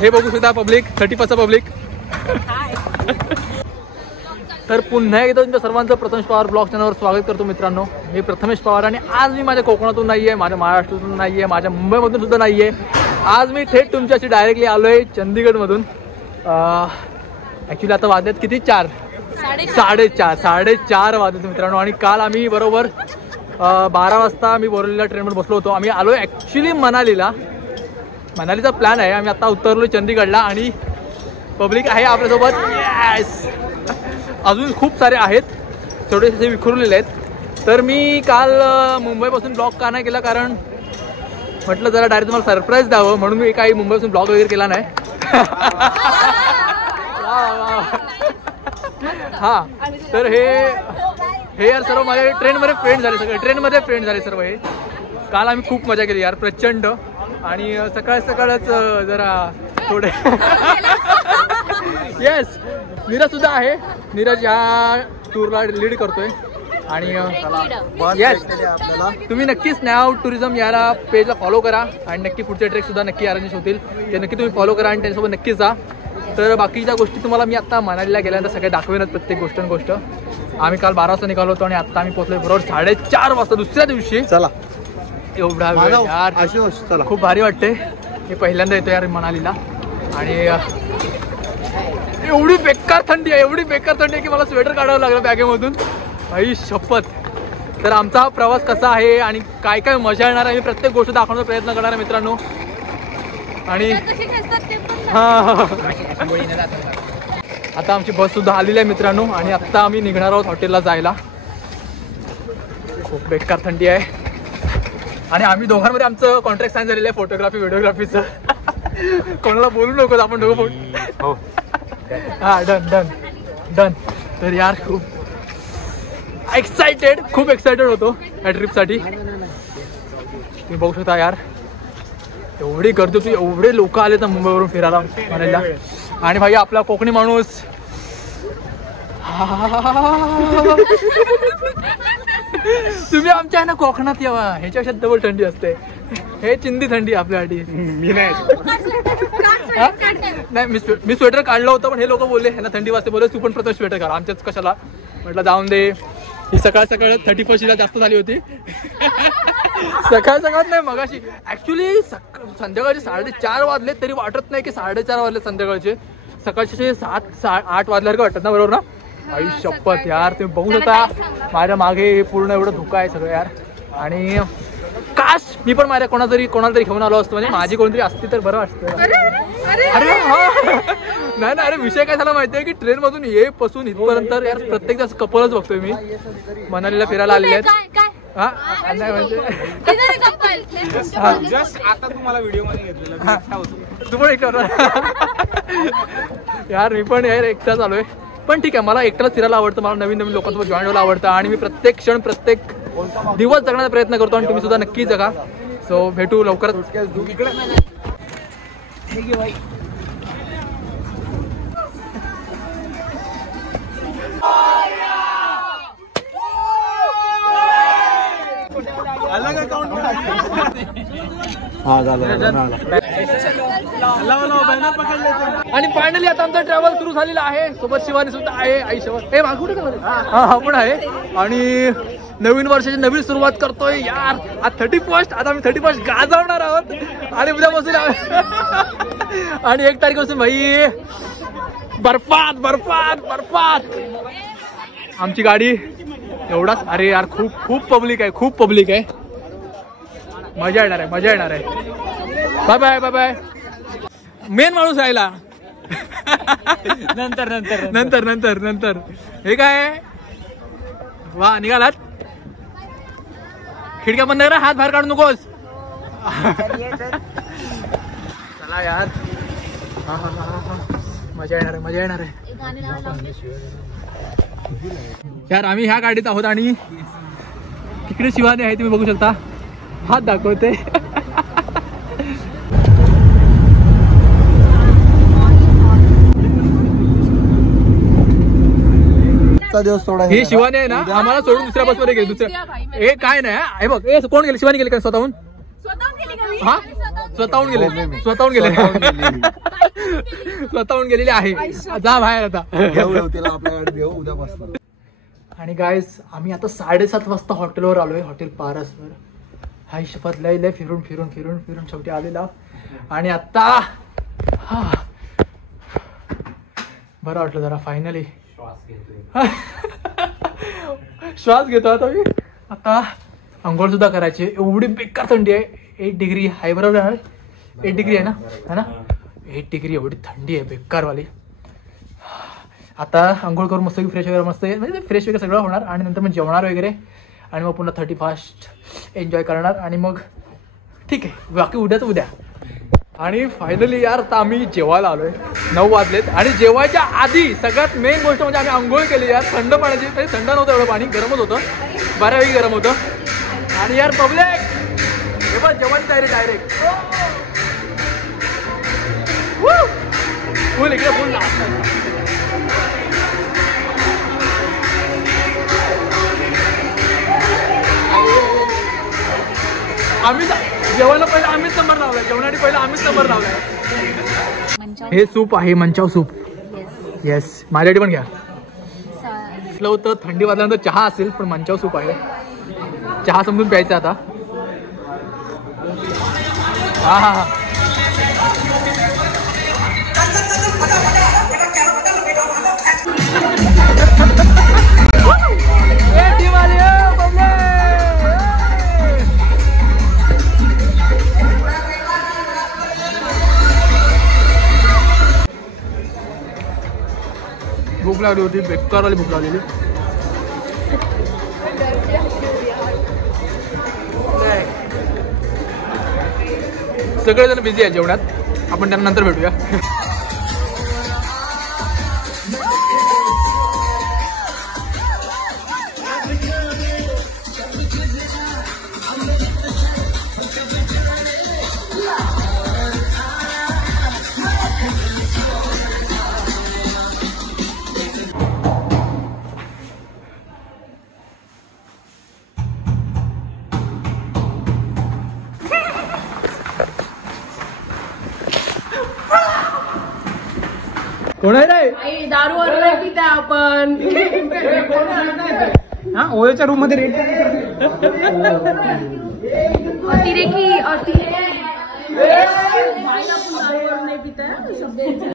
हे बघू सुद्धा पब्लिक 31 पब्लिक. तर पुन्हा एकदा तुमच्या सर्वांचं प्रथमेश पवार ब्लॉग चॅनलवर स्वागत करतो मित्रांनो. मी प्रथमेश पवार आणि आज मी माझ्या कोकणातून नाही आहे, माझ्या महाराष्ट्रातून नाही आहे, माझ्या मुंबईमधून सुद्धा नाही आहे. आज मी थेट तुमच्याशी डायरेक्टली आलो आहे चंदीगडमधून. ॲक्च्युली आता वाजलेत किती 4:30 वाजले मित्रांनो. आणि काल आम्ही बरोबर 12 वाजता मी बोरवलीला ट्रेनवर बसलो होतो. आम्ही आलो आहे ॲक्च्युली मनालीचा प्लॅन आहे. आम्ही आता उतरलो चंदीगडला आणि पब्लिक आहे आपल्यासोबत. येस, अजून खूप सारे आहेत, थोडेसे विखुरलेले आहेत. तर मी काल मुंबईपासून ब्लॉग का नाही केला, कारण म्हटलं जरा डायरेक्ट तुम्हाला सरप्राईज द्यावं, म्हणून मी काही मुंबईपासून ब्लॉग वगैरे केला नाही. हां, तर हे यार सर्व माझे ट्रेनमध्ये फ्रेंड झाले, सगळे ट्रेनमध्ये फ्रेंड झाले सर्व. हे काल आम्ही खूप मजा केली यार, प्रचंड. आणि सकाळच जरा थोडे येस, नीरज सुद्धा आहे. नीरज या टूरला लीड करतोय. आणि येस, तुम्ही नक्कीच स्नॅव टुरिझम याला पेजला फॉलो करा आणि नक्की पुढचे ट्रेक सुद्धा नक्की अरेंज होतील, ते नक्की तुम्ही फॉलो करा आणि त्यांच्यासोबत नक्कीच जा. तर बाकीच्या गोष्टी तुम्हाला मी आता मनालीला गेल्यानंतर सगळे दाखवेनच, प्रत्येक गोष्ट. आम्ही काल 12 वाजता निघालो होतो आणि आता आम्ही पोहोचलो बरोबर 4:30 वाजता दुसऱ्या दिवशी. चला, एवढा वेळ यार, खूप भारी वाटते. मी पहिल्यांदा येतो यार मनालीला. आणि एवढी बेकार थंडी आहे की मला स्वेटर काढावं लागलं बॅगेमधून. आई शपथ. तर आमचा प्रवास कसा आहे आणि काय काय मजा येणार आहे, मी प्रत्येक गोष्ट दाखवण्याचा प्रयत्न करणार आहे मित्रांनो. आणि आता आमची बस सुद्धा आलेली आहे मित्रांनो. आणि आत्ता आम्ही निघणार आहोत हॉटेलला जायला. खूप बेकार थंडी आहे. आणि आम्ही दोघांमध्ये आमचं कॉन्ट्रॅक्ट साईन झालेलं आहे फोटोग्राफी व्हिडिओग्राफीचं. कोणाला बोलू नको, आपण दोघं फोटो. हां, डन. तर यार खूप एक्सायटेड होतो या ट्रिपसाठी. तुम्ही बघू शकता यार, एवढी गर्दी होती, एवढे लोक आले तर मुंबईवरून फिरायला म्हणायला. आणि भाई आपला कोकणी माणूस तुम्ही आमच्या आहे ना कोकणात यावा, ह्याच्यापेक्षा डबल थंडी असते. हे चिंदी थंडी आपल्यासाठी. मी नाही मी स्वेटर काढलं होतं, पण हे लोक बोलले ह्यांना थंडी वाजते, बोलले तू पण प्रथम स्वेटर काढ, आमच्याच कशाला. म्हटलं जाऊन दे. ही सकाळ 31 जास्त झाली होती. सकाळ नाही, मगाशी ऍक्च्युली संध्याकाळचे 4:30 वाजले तरी वाटत नाही की 4:30 वाजले संध्याकाळचे. सकाळचे 7-8 वाजल्यावर का वाटत ना, बरोबर ना. आई शपथ यार, तुम्ही बघू शकता माझ्या मागे पूर्ण एवढं धुकं आहे सगळं यार. आणि काश मी पण माझ्या कोणाला तरी घेऊन आलो असतो, म्हणजे माझी कोणतरी असती तर बरं वाटतं. अरे नाही, अरे विषय काय झाला माहितीये की ट्रेन मधून येईपासून इथपर्यंत यार प्रत्येक जास्त कपलच बघतोय मी. मनालीला फिरायला आलेले आहेत. नाही म्हणजे आता तुम्हाला व्हिडिओ मध्ये घेतलेला तू पण एकटा यार. मी पण यार एकटाच आलोय, पण ठीक आहे. मला एकटाच फिरायला आवडतं, मला नवीन लोकांसोबत जॉईन व्हायला आवडतं. आणि मी प्रत्येक क्षण प्रत्येक दिवस जगण्याचा प्रयत्न करतो आणि तुम्ही सुद्धा नक्की जगा. सो भेटू लवकरच. आणि फायनली आता आमचा ट्रॅव्हल सुरू झालेला आहे. सोबत शिवानी सुद्धा आहे. आई शिवानी हा पण आहे. आणि नवीन वर्षाची नवीन सुरुवात करतोय यार. आज 31. आता आम्ही 31 गाजवणार आहोत. आणि उद्यापासून आणि 1 तारखेपासून भाई बर्फात आमची गाडी. एवढाच. अरे यार खूप पब्लिक आहे. मजा येणार आहे. बाय. मेन माणूस राहिला. नंतर हे काय वा, निघालात. खिडक्या बंद करा, हात बाहेर काढू नकोस. चला यार. मजा येणार आहे यार. आम्ही ह्या गाडीत आहोत आणि तिकडे शिवानी आहे, तुम्ही बघू शकता. हात दाखवते. ही शिवानी आहे ना, आम्हाला सोडून दुसऱ्या बसमध्ये गेली. हे काय नाही, हे बघ. कोण गेले? शिवानी गेली का स्वतःहून? हा स्वतःहून गेले स्वतःहून गेले स्वतःहून गेलेले आहे. जा बाहेर आता. आणि गाईज आम्ही आता 7:30 वाजता हॉटेलवर आलोय. हॉटेल पारसवर. हाय शपथ लय लय फिरून फिरून फिरून फिरून शेवटी आलेला. आणि आता हा बरं वाटलं जरा फायनली. श्वास घेतो आता मी. आता अंघोळ सुद्धा करायची. एवढी बेकार थंडी आहे. 8 डिग्री आहे बरोबर. 8 डिग्री आहे ना है ना. 8 डिग्री एवढी थंडी आहे बेकारवाली. आता अंघोळ करून मस्त फ्रेश वगैरे मस्त म्हणजे फ्रेश वगैरे सगळं होणार. आणि नंतर मग जेवणार वगैरे. आणि मग पुन्हा 31st एन्जॉय करणार. आणि मग ठीक आहे बाकी उद्याच उद्या. आणि फायनली यार आता आम्ही जेवायला आलोय. 9 वाजलेत. आणि जेवायच्या आधी सगळ्यात मेन गोष्ट म्हणजे आम्ही आंघोळ केली यार थंड पाण्याची. तरी थंड नव्हतं एवढं पाणी गरमच होतं. बऱ्यापैकी गरम होतं. आणि यार पब्लिक हे बघ जेवण डायरेक्ट फुल इकडे फुल. आम्ही जेवायला पहिला आम्हीच नंबर लावलाय. जेवणासाठी पहिला आम्हीच नंबर लावलाय. हे सूप आहे मंचाव सूप. येस माझ्यासाठी पण घ्या. म्हटलं होतं थंडी वाजल्यानंतर चहा असेल पण मंचाव सूप आहे. चहा समजून प्यायचा आता. हा हा हा भूक लागली होती बेकारवाली भूक लागलेली. सगळेजण बिझी आहे जेवणात. आपण त्यांना नंतर भेटूया. कोण आहे रे? दारू वगैरे पिता आपण. हा ओळच्या रूम मध्ये रेट अतिरेकी अतिरेकी.